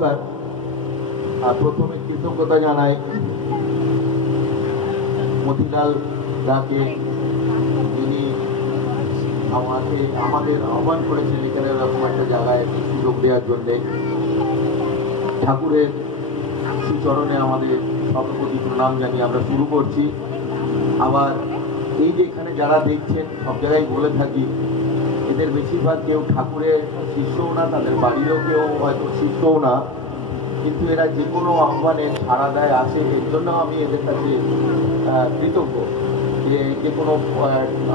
নমস্কার। প্রথমে কৃতজ্ঞতা জানাই মতিলাল দাকে, যিনি আমাদের আহ্বান করেছেন এখানে এরকম একটা জায়গায় সুযোগ দেওয়ার জন্যে। ঠাকুরের শ্রীচরণে আমাদের শতকোটি প্রণাম জানিয়ে আমরা শুরু করছি। আবার এই যে এখানে যারা দেখছেন, সব জায়গায় বলে থাকি, এদের বেশিরভাগ কেউ ঠাকুরের শিষ্যও না, তাদের বাড়িরও কেউ হয়তো শিষ্যও না, কিন্তু এরা যে কোনো আহ্বানে সাড়া দেয়, আসে। এর জন্য আমি এদের কাছে কৃতজ্ঞ যে কোনো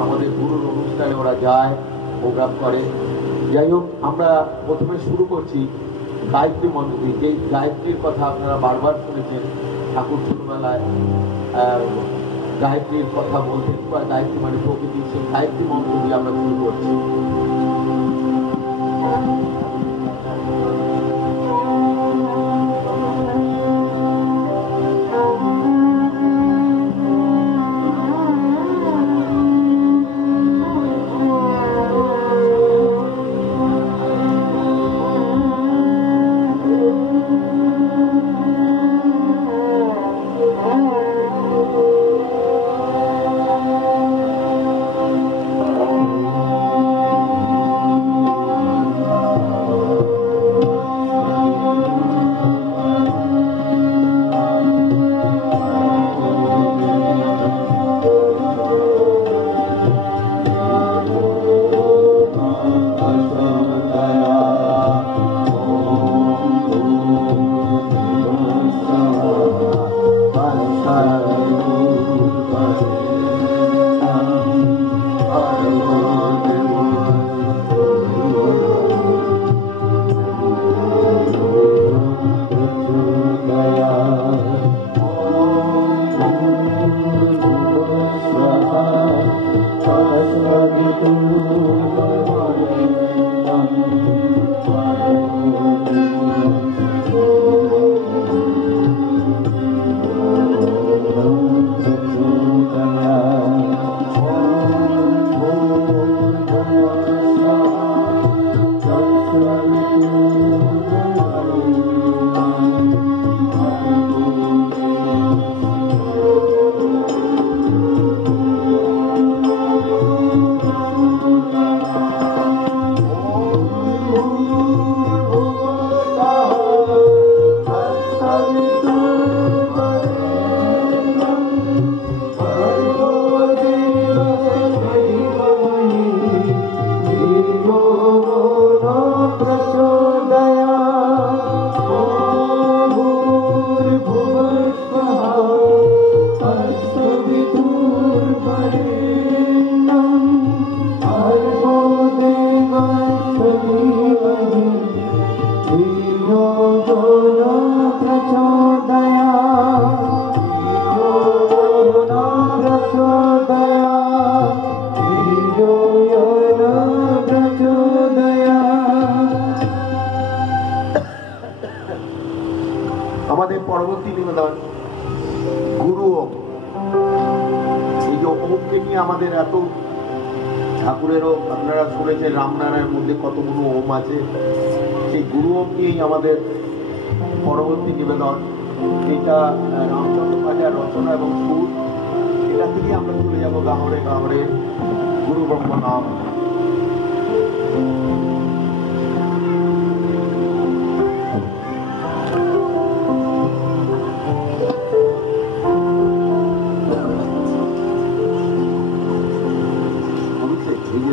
আমাদের গুরুর অনুষ্ঠানে ওরা যায়, প্রোগ্রাম করে। যাই হোক, আমরা প্রথমে শুরু করছি গায়ত্রী মন্ত্র দিয়ে। যে গায়ত্রীর কথা আপনারা বারবার শুনেছেন, ঠাকুর ছোটবেলায় গায়ত্রীর কথা বলতেন, বা গায়ত্রী মানে প্রকৃতি, সেই গায়ত্রী মন্ত্র দিয়ে আমরা শুরু করছি। আমাদের পরবর্তী নিবেদন গুরু ওম। এই যে ওমকে নিয়ে আমাদের এত, ঠাকুরেরও আপনারা শুনেছেন রামনারায়ণের মধ্যে কতগুলো ওম আছে, সেই গুরু ওম নিয়েই আমাদের পরবর্তী নিবেদন। এটা রামচন্দ্র ভাজার রচনা এবং সুর। এটা থেকে আমরা চলে যাবো গাহরে গাহরে গুরু ব্রহ্ম নাম। Guru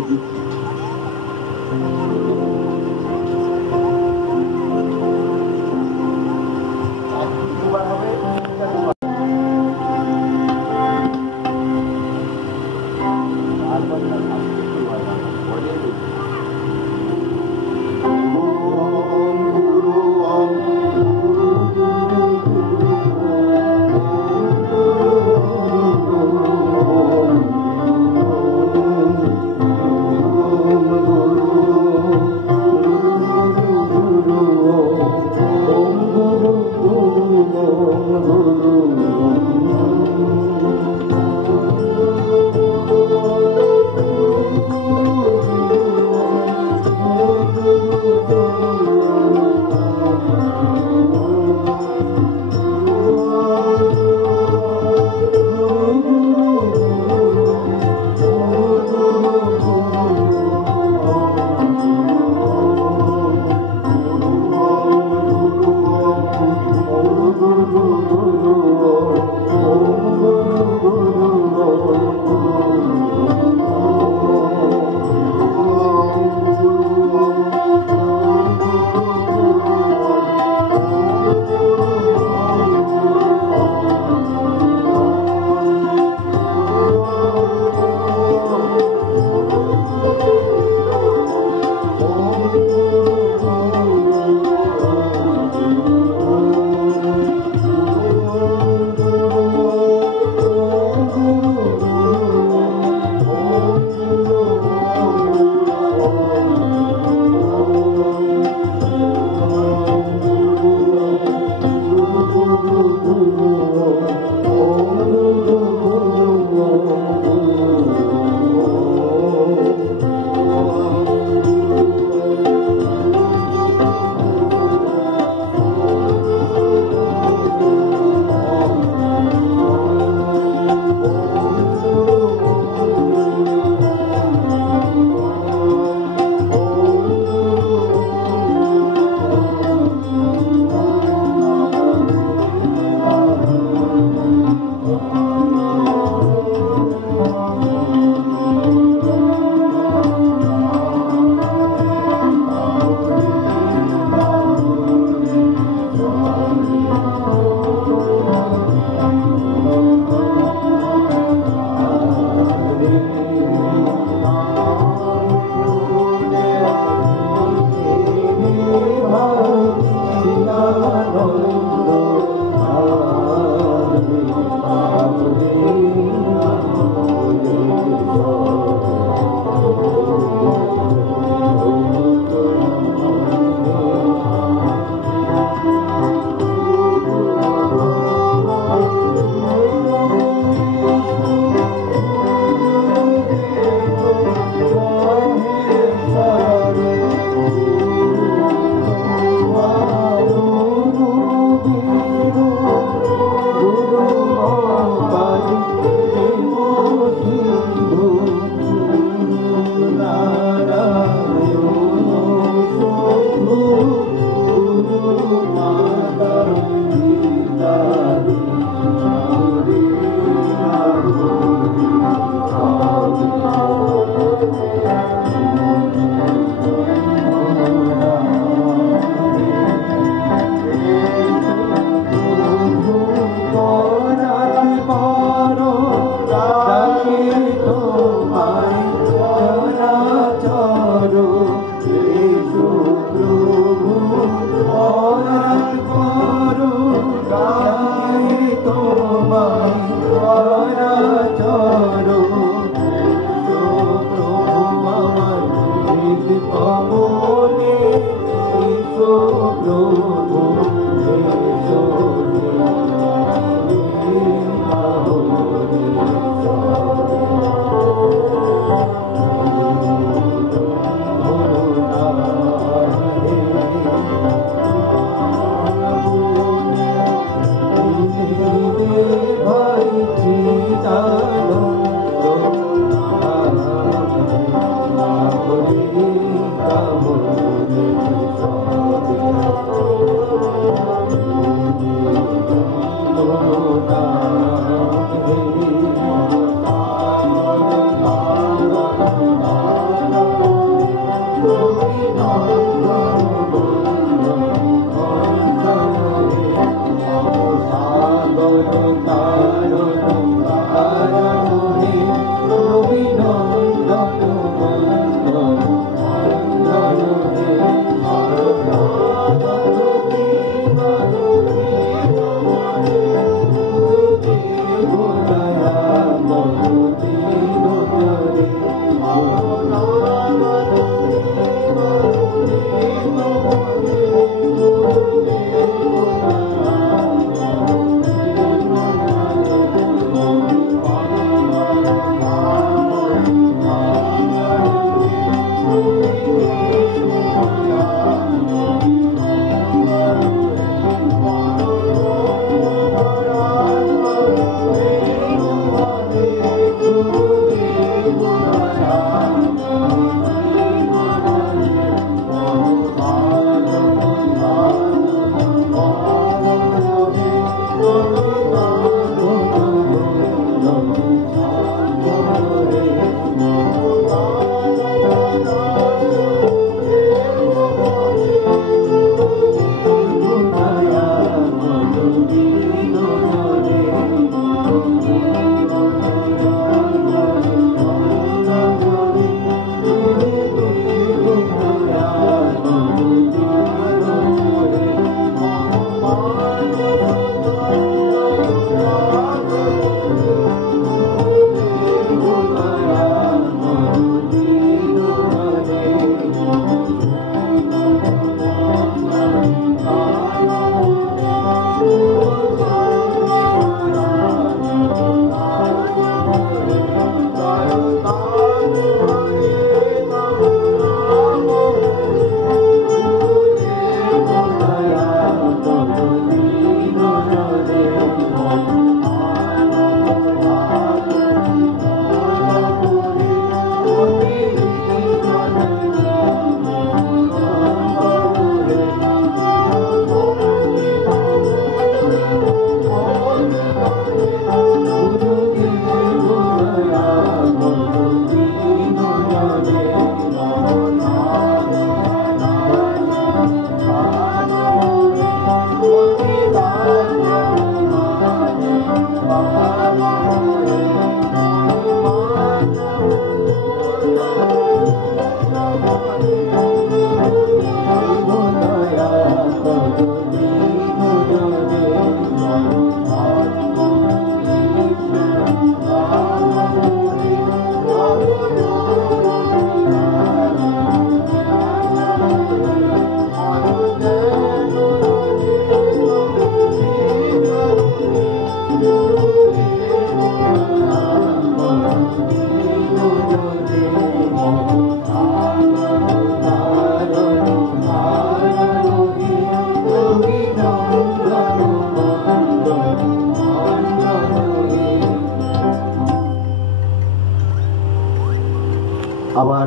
আমার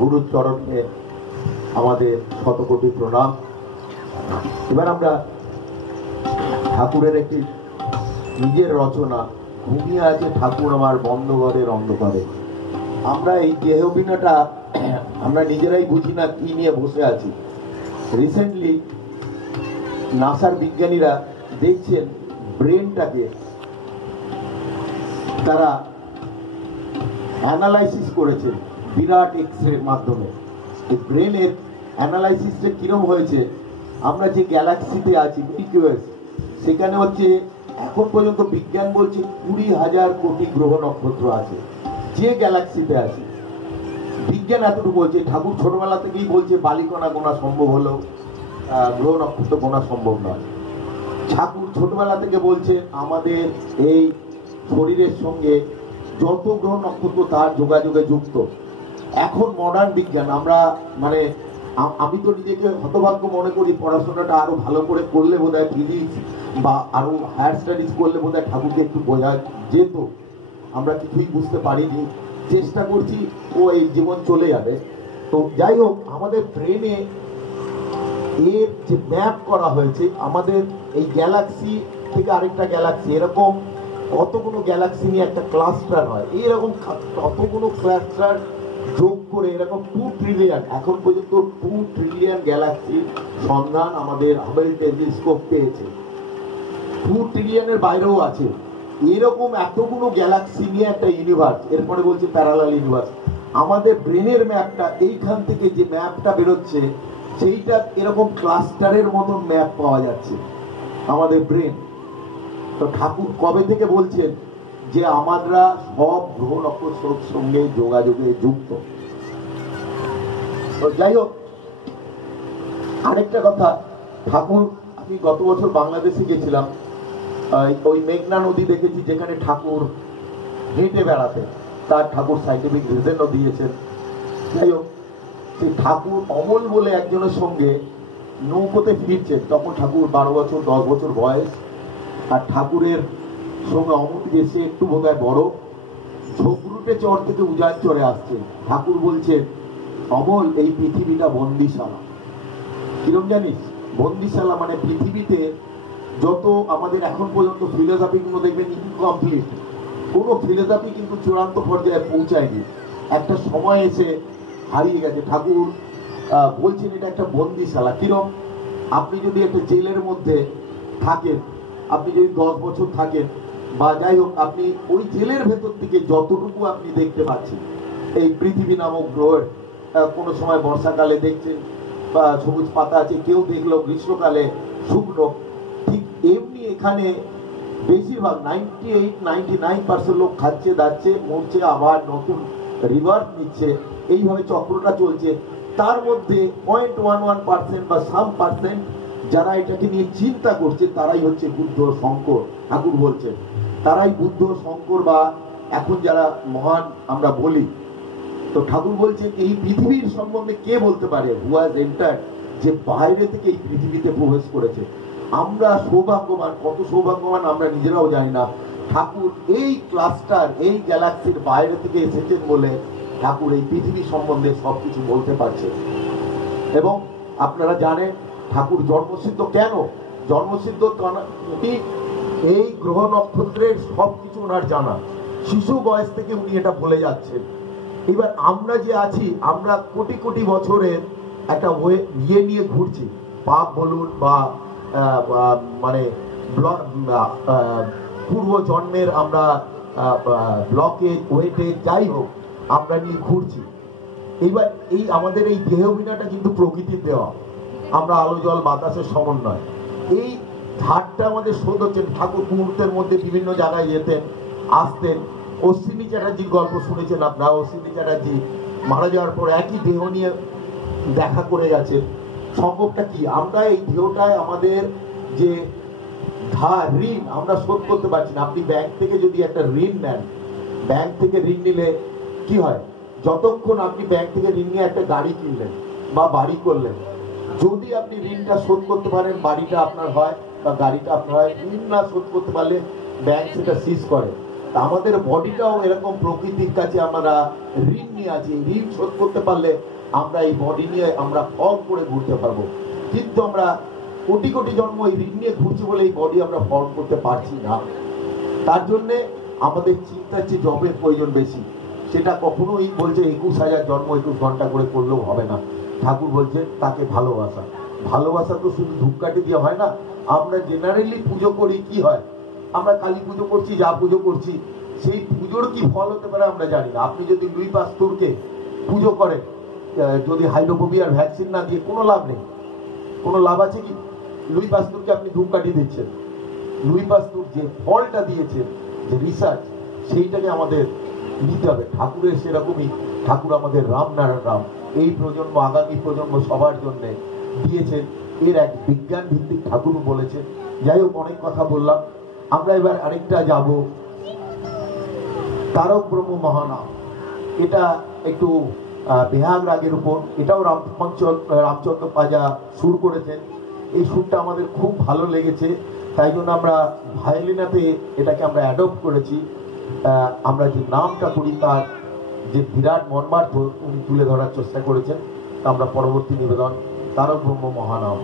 গুরুর চরণে আমাদের শতকোটি প্রণাম। এবার আমরা ঠাকুরের একটি নিজের রচনা ঘুমিয়ে আছে ঠাকুর আমার বন্ধ ঘরের অন্ধকারে। আমরা এই দেহবিনাটা আমরা নিজেরাই বুঝি না কি নিয়ে বসে আছি। রিসেন্টলি নাসার বিজ্ঞানীরা দেখছেন ব্রেনটাকে তারা অ্যানালাইসিস করেছেন বিরাট এক্সরের মাধ্যমে। এই ব্রেনের অ্যানালাইসিসটা কিরম হয়েছে, আমরা যে গ্যালাক্সিতে আছি মিল্কি ওয়ে, সেখানে হচ্ছে এখন পর্যন্ত বিজ্ঞান বলছে 20,000 কোটি গ্রহ নক্ষত্র আছে যে গ্যালাক্সিতে আছে। বিজ্ঞান এতটুকু বলছে, ঠাকুর ছোটবেলা থেকেই বলছে বালিকণা গোনা সম্ভব হলেও গ্রহ নক্ষত্র গোনা সম্ভব নয়। ঠাকুর ছোটবেলা থেকে বলছে আমাদের এই শরীরের সঙ্গে যত গ্রহ নক্ষত্র তার যোগাযোগে যুক্ত। এখন মডার্ন বিজ্ঞান আমরা মানে আমি তো নিজেকে হতভাগ্য মনে করি, পড়াশোনাটা আরো ভালো করে করলে বোধহয় ফিজিক্স বা আরো হায়ার স্টাডিজ করলে বোধহয় ঠাকুরকে একটু বোঝা যেত। আমরা কিছুই বুঝতে পারিনি, চেষ্টা করছি, ও এই জীবন চলে যাবে। তো যাই হোক, আমাদের ব্রেনে এর যে ম্যাপ করা হয়েছে, আমাদের এই গ্যালাক্সি থেকে আরেকটা গ্যালাক্সি, এরকম কতগুলো গ্যালাক্সি নিয়ে একটা ক্লাস্টার হয়, এইরকম কতগুলো ক্লাস্টার যোগ করে এরকম 2 ট্রিলিয়ন, এখন পর্যন্ত 2 ট্রিলিয়ন গ্যালাক্সির সন্ধান আমাদের হাবেল টেলিস্কোপ পেয়েছে। 2 ট্রিলিয়নের বাইরেও আছে। এরকম এতগুলো গ্যালাক্সি নিয়ে একটা ইউনিভার্স, এরপরে বলছে প্যারালাল ইউনিভার্স। আমাদের ব্রেনের ম্যাপটা, এইখান থেকে যে ম্যাপটা বেরোচ্ছে সেইটা এরকম ক্লাস্টারের মতন ম্যাপ পাওয়া যাচ্ছে আমাদের ব্রেন। তো ঠাকুর কবে থেকে বলছেন যে আমরা সব গ্রহ নক্ষত্রের সঙ্গে যোগাযোগে যুক্ত। তো যাই হোক, আরেকটা কথা, ঠাকুর, আমি গত বছর বাংলাদেশে গেছিলাম, ওই মেঘনা নদী দেখেছি যেখানে ঠাকুর হেঁটে বেড়াতে, তার ঠাকুর সাইন্টিফিক রিজনও দিয়েছেন। যাই হোক, সেই ঠাকুর অমল বলে একজনের সঙ্গে নৌকোতে ফিরছেন, তখন ঠাকুর 12 বছর 10 বছর বয়স, আর ঠাকুরের সঙ্গে অমল গেছে একটু বোধহয় বড়, ঝোপরুটে চর থেকে উজান চড়ে আসছে। ঠাকুর বলছে, অমল এই পৃথিবীটা বন্দিশালা। কিরম জানিস? বন্দিশালা মানে পৃথিবীতে যত আমাদের এখন পর্যন্ত ফিলোসফি গুলো দেখবেন ইনকমপ্লিট, কোনো ফিলোসফি কিন্তু চূড়ান্ত পর্যায়ে পৌঁছায়নি, একটা সময় এসে হারিয়ে গেছে। ঠাকুর বলছেন এটা একটা বন্দিশালা। কিরম? আপনি যদি একটা জেলের মধ্যে থাকেন, আপনি যদি 10 বছর থাকেন, বা যাই হোক, আপনি ওই জেলের ভেতর থেকে যতটুকু আপনি দেখতে পাচ্ছেন, এই পৃথিবী নামক গ্রহের, কোনো সময় বর্ষাকালে দেখছেন বা সবুজ পাতা আছে, কেউ দেখলো গ্রীষ্মকালে শুকনো, ঠিক এমনি এখানে বেশিরভাগ 98-99% লোক খাচ্ছে, দাচ্ছে, মরছে, আবার নতুন রিভার্স নিচ্ছে, এইভাবে চক্রটা চলছে। তার মধ্যে 0.11% বা সাম পার্সেন্ট যারা এটাকে নিয়ে চিন্তা করছে, তারাই হচ্ছে বুদ্ধ, শঙ্কর। ঠাকুর বলছেন তারাই বুদ্ধ, শঙ্কর, বা এখন যারা মহান আমরা বলি। তো ঠাকুর বলছেন এই পৃথিবীর সম্বন্ধে কে বলতে পারে, হু হ্যাজ এন্টার্ড, যে বাইরে থেকে এই পৃথিবীতে প্রবেশ করেছে। আমরা সৌভাগ্যবান, কত সৌভাগ্যবান আমরা নিজেরাও জানি না। ঠাকুর এই ক্লাস্টার, এই গ্যালাক্সির বাইরে থেকে এসেছেন বলে ঠাকুর এই পৃথিবী সম্বন্ধে সবকিছু বলতে পারছে। এবং আপনারা জানেন ঠাকুর জন্মসিদ্ধ। কেন জন্মসিদ্ধ? এই গ্রহ নক্ষত্রের সবকিছু ওনার জানা, শিশু বয়স থেকে উনি এটা বলে যাচ্ছেন। এবার আমরা যে আছি, আমরা কোটি কোটি বছরের একটা ইয়ে নিয়ে ঘুরছি, পাপ বলুন বা মানে পূর্ব জন্মের আমরা ব্লকে ওয়েটে, যাই হোক, আমরা নিয়ে ঘুরছি। এইবার এই আমাদের এই দেহ বিনাটা কিন্তু প্রকৃতির দেওয়া, আমরা আলো জল বাতাসের সমন্বয়। এই ধারটা আমাদের শোধ হচ্ছেন। ঠাকুর মুহূর্তের মধ্যে বিভিন্ন জায়গায় যেতেন, আসতেন। অশ্বিনী চ্যাটার্জির গল্প শুনেছেন আপনারা। অশ্বিনী চ্যাটার্জি মারা যাওয়ার পর একই দেহ নিয়ে দেখা করে গেছেন। সম্ভবটা কি? আমরা এই দেহটায় আমাদের যে ধার, ঋণ আমরা শোধ করতে পারছি না। আপনি ব্যাংক থেকে যদি একটা ঋণ নেন, ব্যাংক থেকে ঋণ নিলে কি হয়, যতক্ষণ আপনি ব্যাংক থেকে ঋণ নিয়ে একটা গাড়ি কিনলেন বা বাড়ি করলেন, যদি আপনি ঋণটা শোধ করতে পারেন, বাড়িটা আপনার হয় বা গাড়িটা আপনার হয়। ঋণ না শোধ করতে পারলে ব্যাংক সেটা সিজ করে। তা আমাদের বডিটাও এরকম প্রকৃতির কাছে আমরা ঋণ নিয়ে আছি। ঋণ শোধ করতে পারলে আমরা এই বডি নিয়ে আমরা ফল করে ঘুরতে পারবো। কিন্তু আমরা কোটি কোটি জন্ম এই ঋণ নিয়ে ঘুরছি বলে এই বডি আমরা ফর্ম করতে পারছি না। তার জন্যে আমাদের চিন্তার চেয়ে জবের প্রয়োজন বেশি। সেটা কখনোই বলছে 21,000 জন্ম 21 ঘন্টা করে করলেও হবে না। ঠাকুর বলছেন তাকে ভালোবাসা। ভালোবাসা তো শুধু ধূপকাঠি দিয়ে হয় না। আমরা জেনারেলি পুজো করি, কি হয়, আমরা কালী পুজো করছি, যা পুজো করছি, সেই পুজোর কি ফল হতে পারে আমরা জানি না। আপনি যদি লুই পাস্তুরকে পুজো করেন, যদি হাইড্রোফোবিয়ার ভ্যাকসিন না দিয়ে, কোনো লাভ নেই। কোনো লাভ আছে কি? লুই পাস্তুরকে আপনি ধূপকাঠি দিচ্ছেন, লুই পাস্তুর যে ফলটা দিয়েছেন, যে রিসার্চ, সেইটাকে আমাদের নিতে হবে। ঠাকুরের সেরকমই ঠাকুর আমাদের রামনারায়ণ রাম এই প্রজন্ম আগামী প্রজন্ম সবার জন্য দিয়েছেন, এর এক বিজ্ঞান ভিত্তিক ঠাকুর বলেছেন। যাই হোক, অনেক কথা বললাম, আমরা এবার আরেকটা যাব, তারক ব্রহ্ম মহানাম। এটা একটু বেহাগ রাগের উপর, এটাও রামচন্দ্র পাজা সুর করেছেন। এই সুরটা আমাদের খুব ভালো লেগেছে, তাই জন্য আমরা ভায়োলিনাতে এটাকে আমরা অ্যাডপ্ট করেছি। আমরা যে নামটা করি তার যে বিরাট মর্মার্থ উনি তুলে ধরার চেষ্টা করেছেন। আমরা পরবর্তী নিবেদন তারক ব্রহ্ম মহানাম।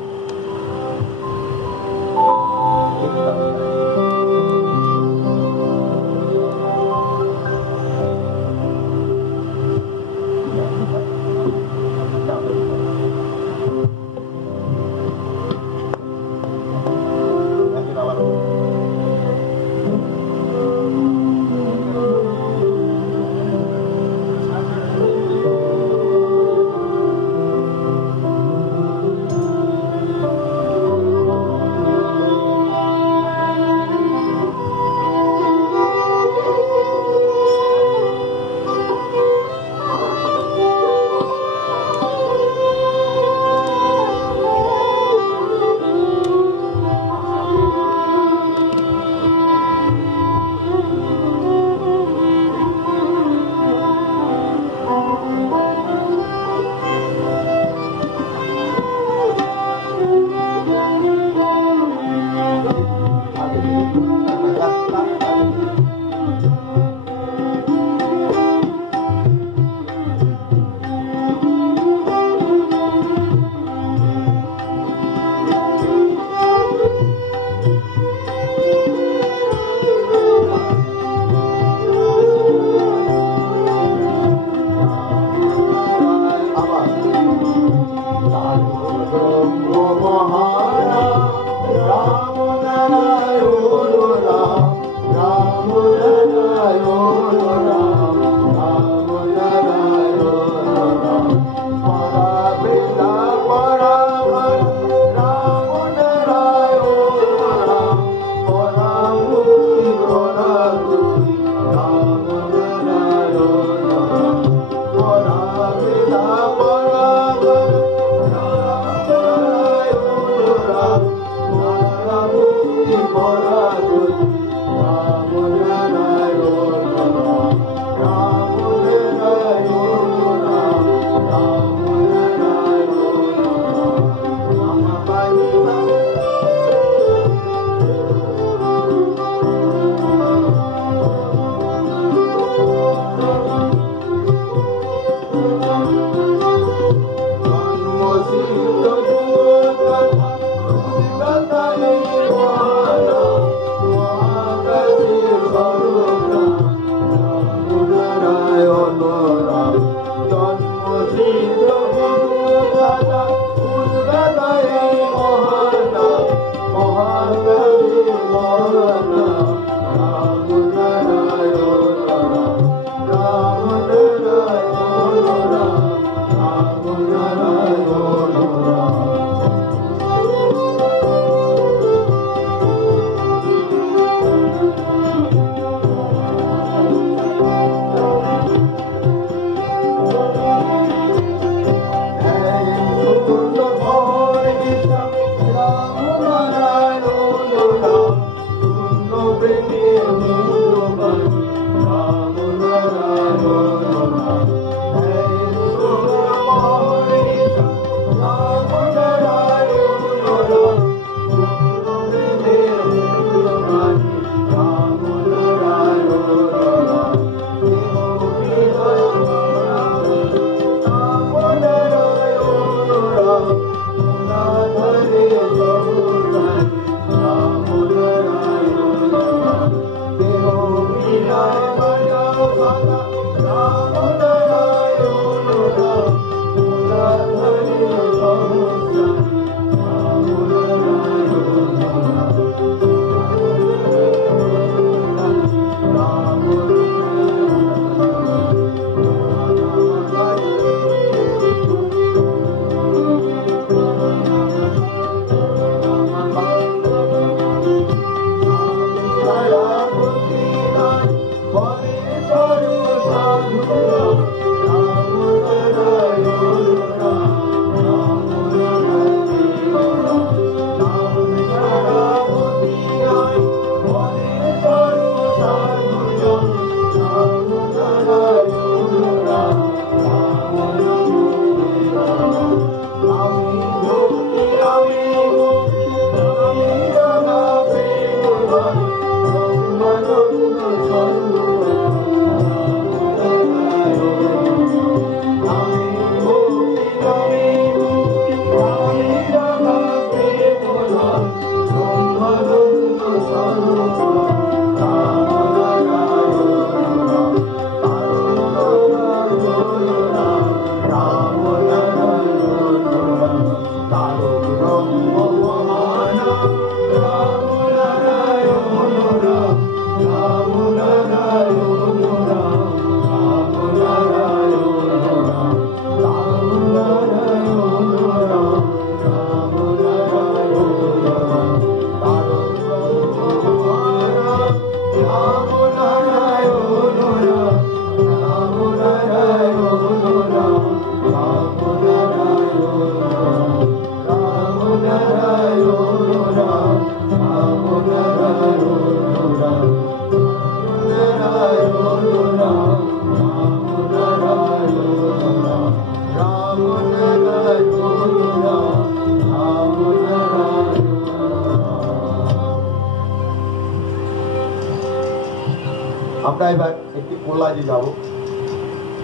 আমরা এবার একটি কোলাজে যাব।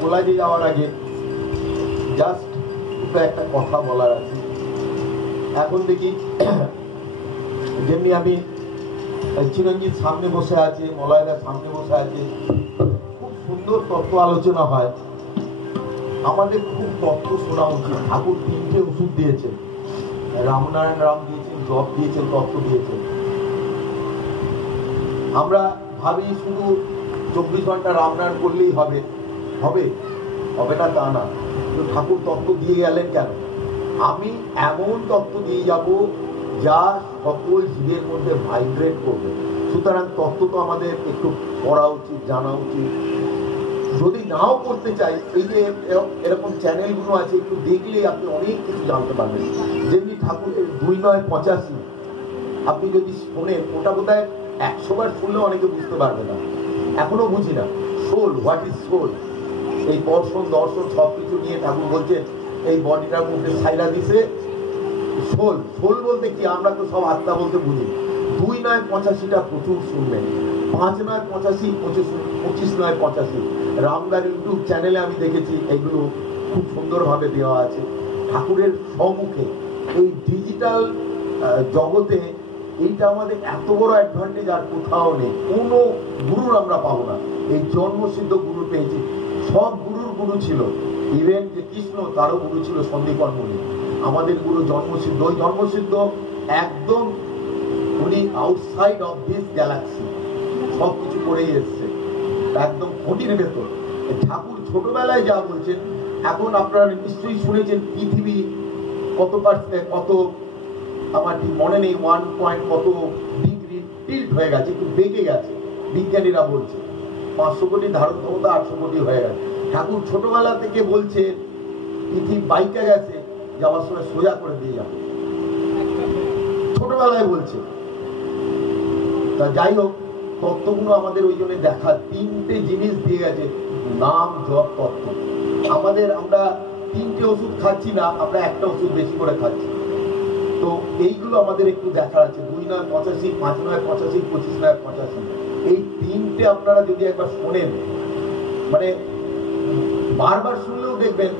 কোলাজে যাওয়ার আগে জাস্ট দুটো একটা কথা বলার আছে। এখন দেখি যেমনি আমি চিরঞ্জিত সামনে বসে আছে, মলয়দার সামনে বসে আছে, খুব সুন্দর তত্ত্ব আলোচনা হয়। আমাদের খুব তত্ত্ব শোনা উচিত। ঠাকুর 3টে ওষুধ দিয়েছেন, রামনারায়ণ রাম দিয়েছেন, জপ দিয়েছেন, তত্ত্ব দিয়েছেন। আমরা ভাবি শুধু 24 ঘন্টা রামনারায়ণ করলেই হবে, হবে হবে না তা না। ঠাকুর তত্ত্ব দিয়ে গেলেন কেন? আমি এমন তত্ত্ব দিয়ে যাব যা সকল জীবের মধ্যে ভাইব্রেট করবে। সুতরাং তত্ত্ব তো আমাদের একটু পড়া উচিত, জানা উচিত। যদি নাও করতে চাই, এই যে এরকম চ্যানেলগুলো আছে, একটু দেখলেই আপনি অনেক কিছু জানতে পারবেন। যেমনি ঠাকুরের 2-9-85 আপনি যদি শোনেন, ওটা বোধহয় 100 বার শুনলে অনেকে বুঝতে পারবে না, এখনো বুঝি না। Soul, what is soul? এই দর্শন সবকিছু নিয়ে ঠাকুর বলছেন এই বডিটার মধ্যে সাইলা দিছে সোল। সোল বলতে কি? আমরা তো সব আত্মা বলতে বুঝি। 2-9-85টা প্রচুর শুনবেন। 5-9-85, 25-9-85 রামদার ইউটিউব চ্যানেলে আমি দেখেছি, এগুলো খুব সুন্দরভাবে দেওয়া আছে। ঠাকুরের সম্মুখে এই ডিজিটাল জগতে এইটা আমাদের এত বড় অ্যাডভান্টেজ আর কোথাও নেই। কোনো গুরুর আমরা পাবো না। এই জন্মসিদ্ধ গুরু পেয়েছি। সব গুরুর গুরু ছিল, ইভেন যে কৃষ্ণ তারও গুরু ছিল সন্দীপন মুনি। আমাদের গুরু জন্মসিদ্ধ। ওই জন্মসিদ্ধ একদম উনি আউটসাইড অফ দিস গ্যালাক্সি সবকিছু করেই এসছে, একদম খুঁটির ভেতর। ঠাকুর ছোটবেলায় যা বলছেন, এখন আপনারা নিশ্চয়ই শুনেছেন পৃথিবী কত কত, আমার ঠিক মনে নেই, 1 পয়েন্ট কত ডিগ্রি টিল্ট হয়ে গেছে, একটু বেঁকে গেছে। বিজ্ঞানীরা বলছে 500 কোটি ধারণ ক্ষমতা 800 কোটি হয়ে গেছে। ঠাকুর ছোটবেলা থেকে বলছে পৃথিবী বাইকে গেছে, যাওয়ার সময় সোজা করে দিয়ে যাবে, ছোটবেলায় বলছে। তা যাই হোক, তত্ত্বগুলো আমাদের ওই জন্য দেখা। 3টে জিনিস দিয়ে গেছে, নাম, জপ, তত্ত্ব। আমরা 3টে ওষুধ খাচ্ছি না, আমরা একটা ওষুধ বেশি করে খাচ্ছি। তো এইগুলো আমাদের একটু দেখার আছে। 2-9-85, 5-9-85, 25-9-85 এই 3টে আপনারা যদি একবার শোনেন, মানে বারবার শুনলেও দেখবেন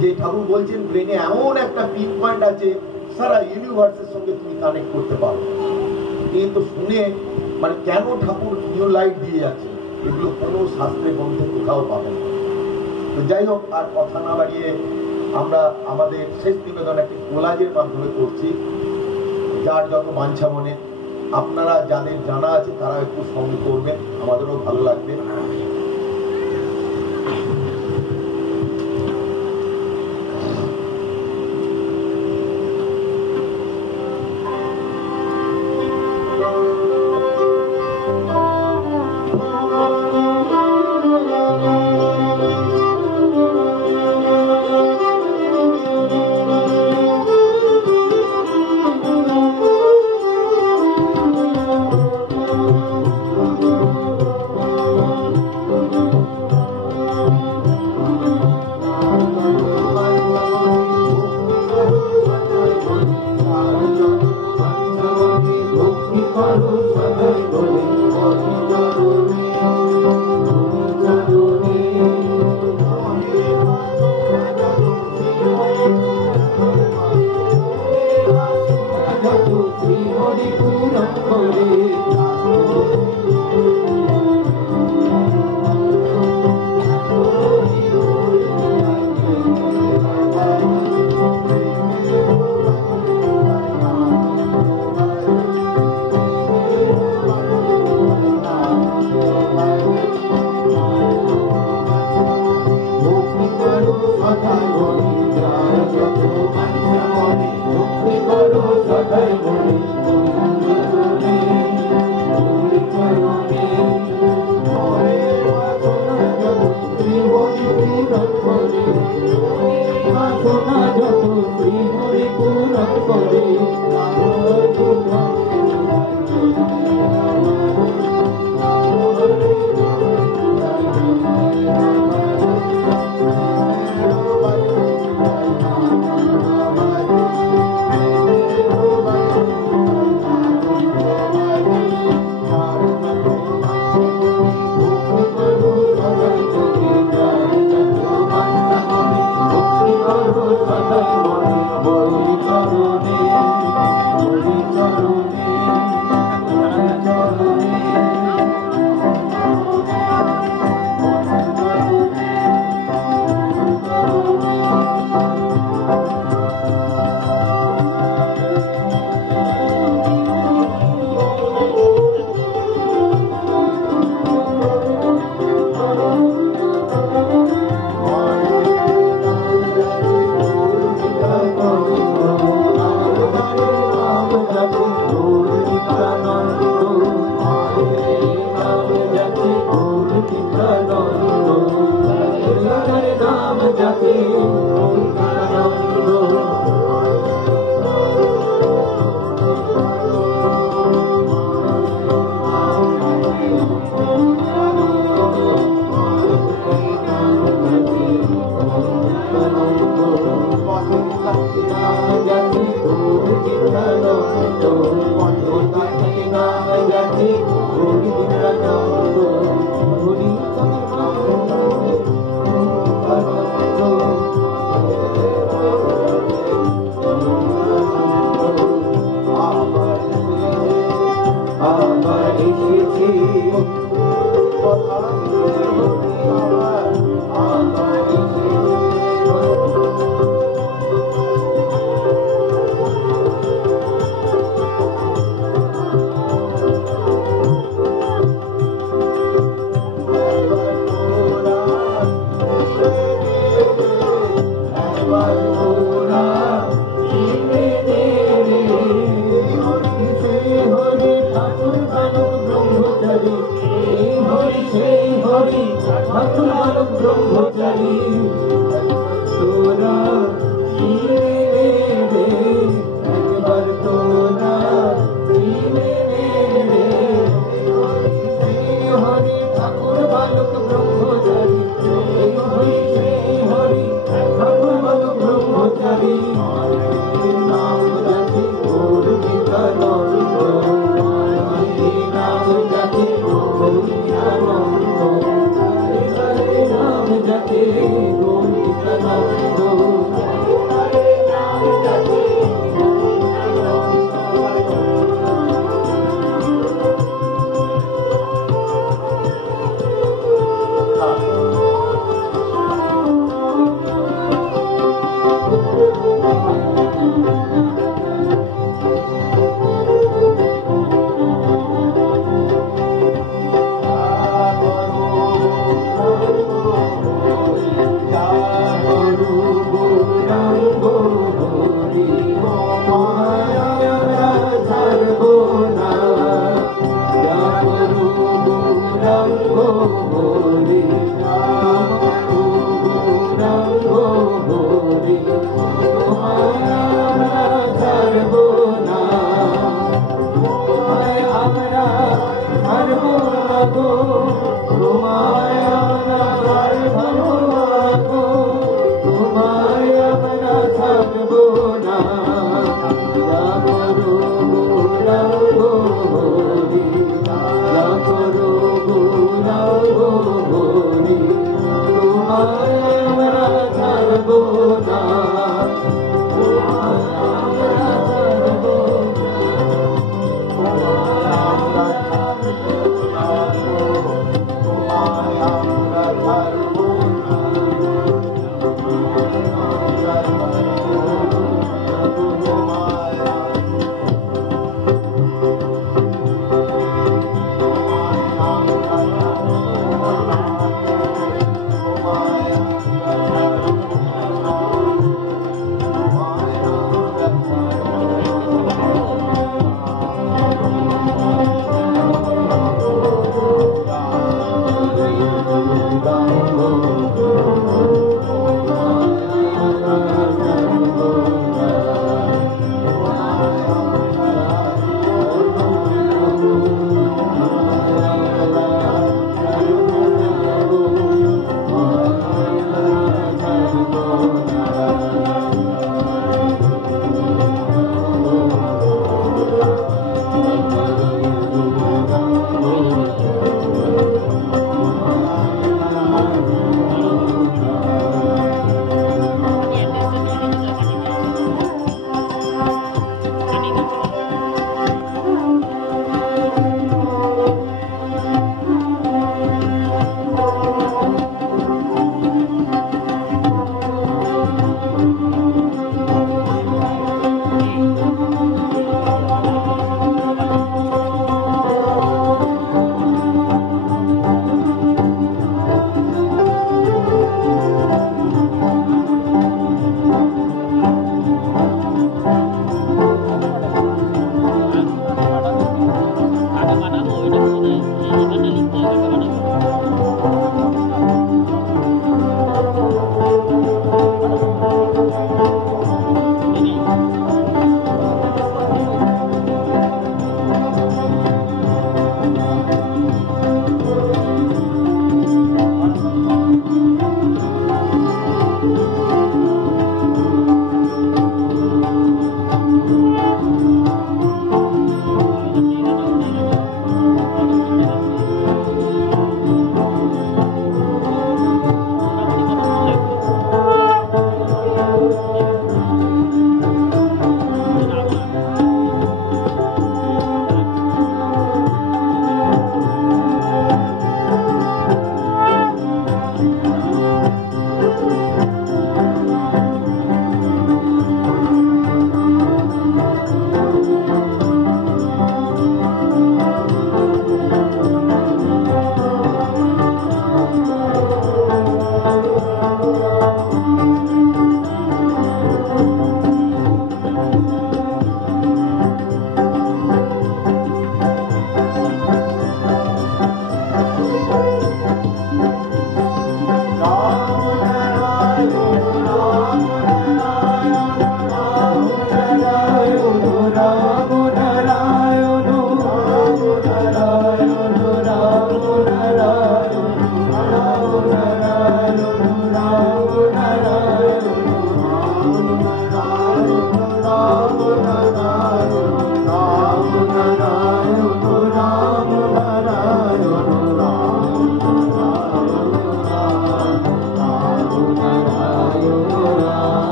যে ঠাকুর বলছেন ব্রেনে এমন একটা পিন পয়েন্ট আছে, সারা ইউনিভার্সের সঙ্গে তুমি কানেক্ট করতে পারো। কিন্তু শুনে মানে কেন ঠাকুর নিউ লাইট দিয়ে যাচ্ছে, এগুলো কোনো শাস্ত্রে গ্রন্থে কোথাও পাবেন না। তো যাই হোক, আর কথা না বাড়িয়ে আমরা আমাদের শেষ নিবেদন একটি কোলাজের মাধ্যমে করছি। যার যত বাঞ্ছা মনে, আপনারা যাদের জানা আছে তারা একটু সঙ্গে করবেন, আমাদেরও ভালো লাগবে।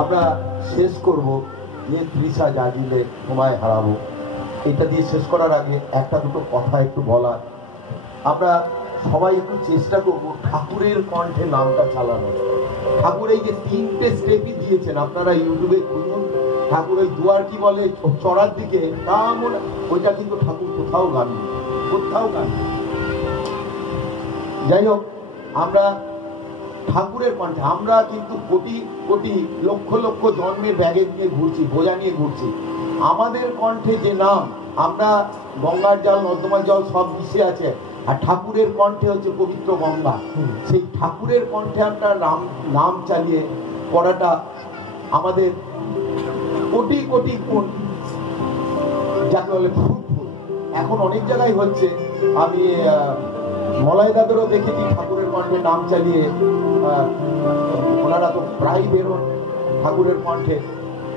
আমরা শেষ করব যে তৃষা জাগিলে তোমায় হারাবো, এটা দিয়ে শেষ করার আগে একটা দুটো কথা একটু বলার। আমরা সবাই একটু চেষ্টা করবো ঠাকুরের কণ্ঠে নামটা চালানো। ঠাকুর এই যে 3টে স্টেপই দিয়েছেন, আপনারা ইউটিউবে খুঁজুন, ঠাকুর ওই দুয়ার কি বলে চড়ার দিকে ওইটা কিন্তু ঠাকুর কোথাও গাননি, কোথাও গান। যাই হোক, আমরা ঠাকুরের কণ্ঠে। আমরা কিন্তু কোটি কোটি লক্ষ লক্ষ জন্মের ব্যাগে নিয়ে ঘুরছি, বোঝা নিয়ে ঘুরছি। আমাদের কণ্ঠে যে নাম, আমরা গঙ্গার জল নর্দমার জল সব মিশে আছে, আর ঠাকুরের কণ্ঠে হচ্ছে পবিত্র গঙ্গা। সেই ঠাকুরের কণ্ঠে আমরা নাম চালিয়ে পড়াটা আমাদের কোটি কোটি গুণ, যাকে বলে ফ্রুটফুল। এখন অনেক জায়গায় হচ্ছে, আমি মলয় দাদেরও দেখেছি ঠাকুরের কণ্ঠে নাম চালিয়ে, ওনারা তো প্রায় বেরোন ঠাকুরের কণ্ঠে।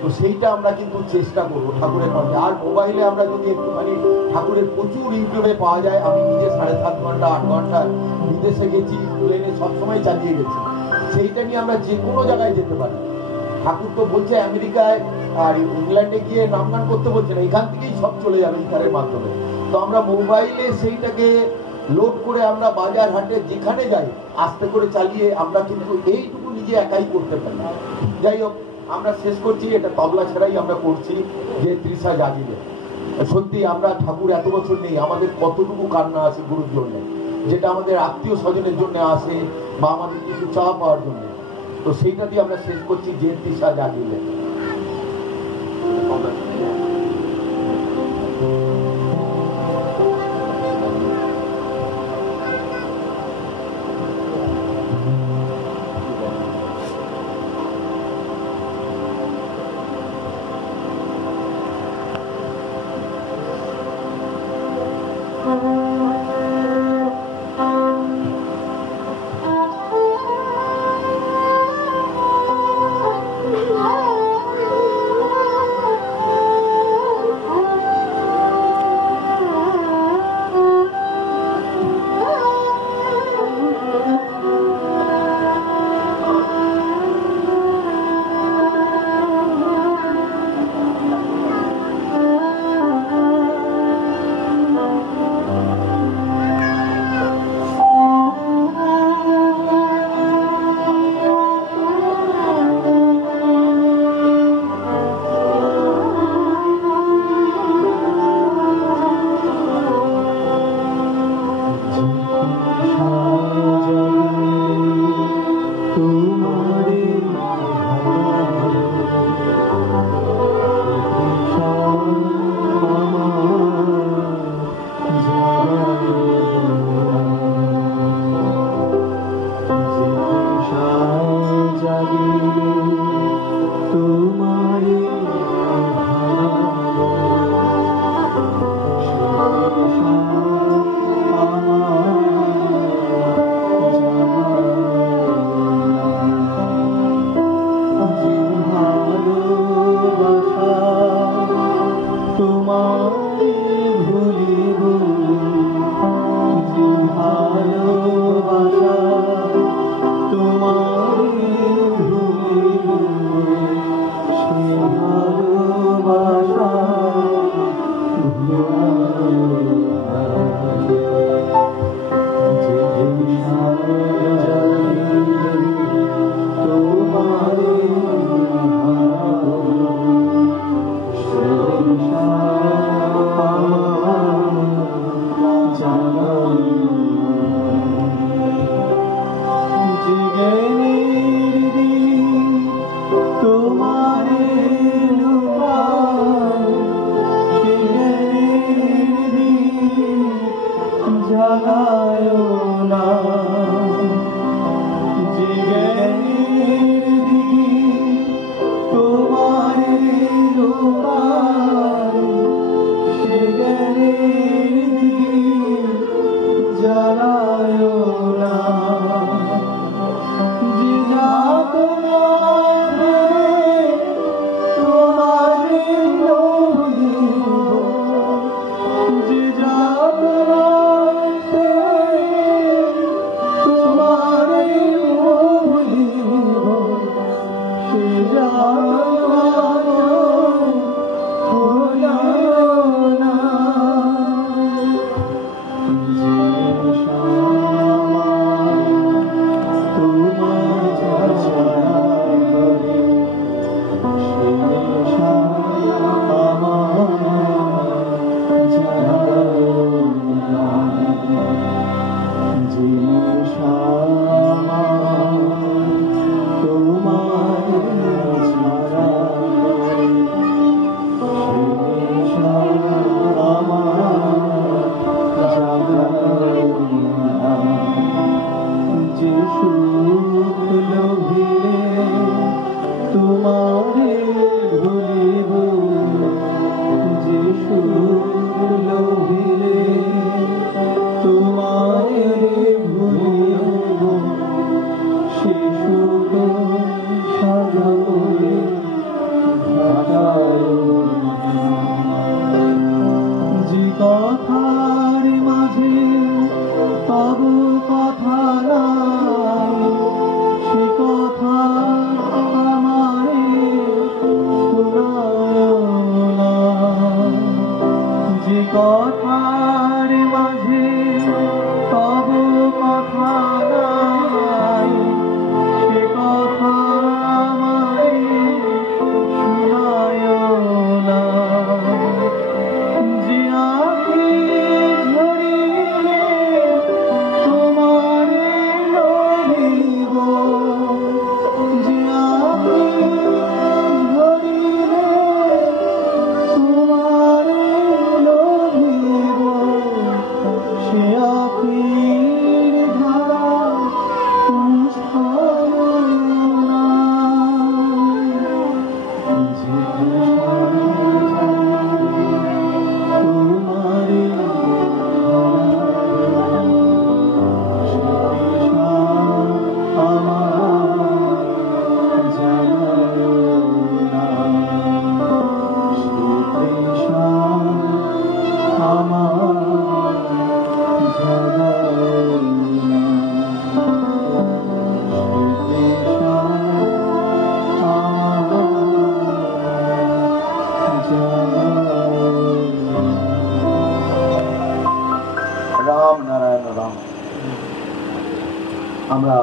তো সেইটা আমরা কিন্তু চেষ্টা করবো ঠাকুরের কণ্ঠে। আর মোবাইলে আমরা যদি একটুখানি, ঠাকুরের প্রচুর ইউটিউবে পাওয়া যায়। আমি নিজে 7.5 ঘন্টা 8 ঘন্টা বিদেশে গেছি, প্লেনে সবসময় চালিয়ে গেছি। সেইটা নিয়ে আমরা যে কোনো জায়গায় যেতে পারি। ঠাকুর তো বলছে আমেরিকায় আর ইংল্যান্ডে গিয়ে নামগান করতে বলছে না, এখান থেকেই সব চলে যাবে ইথারের মাধ্যমে। তো আমরা মোবাইলে সেইটাকে লোড করে আমরা বাজার হাটে যেখানে যাই আস্তে করে চালিয়ে আমরা কিন্তু এইটুকু নিজে একাই করতে পারি। যাই হোক, আমরা শেষ করছি, এটা তবলা ছাড়াই আমরা করছি যে তৃষা জাগিলে। সত্যি আমরা ঠাকুর এত বছর নেই, আমাদের কতটুকু কান্না আছে গুরুর জন্য, যেটা আমাদের আত্মীয় স্বজনের জন্য আসে বা আমাদের কিছু চাওয়া পাওয়ার জন্য। তো সেইটা দিয়ে আমরা শেষ করছি যে তৃষা জাগিলে। রাম নারায়ণ রাম। আমরা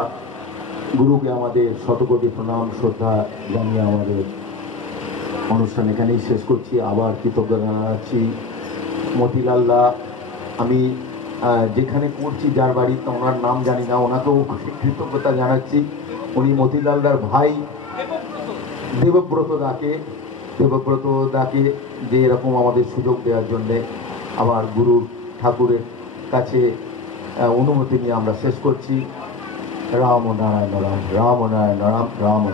গুরুকে আমাদের শতকোটি প্রণাম শ্রদ্ধা জানিয়ে আমাদের অনুষ্ঠান এখানেই শেষ করছি। আবার কৃতজ্ঞতা জানাচ্ছি মতিলালদা। আমি যেখানে করছি যার বাড়িতে, ওনার নাম জানি না, ওনাকেও কৃতজ্ঞতা জানাচ্ছি। উনি মতিলালদার ভাই দেবব্রত দাকে যে এরকম আমাদের সুযোগ দেওয়ার জন্যে আবার গুরুর ঠাকুরের কাছে অনুমতি নিয়ে আমরা শেষ করছি। রাম নারায়ণ রাম, রাম নারায়ণ রাম, রাম।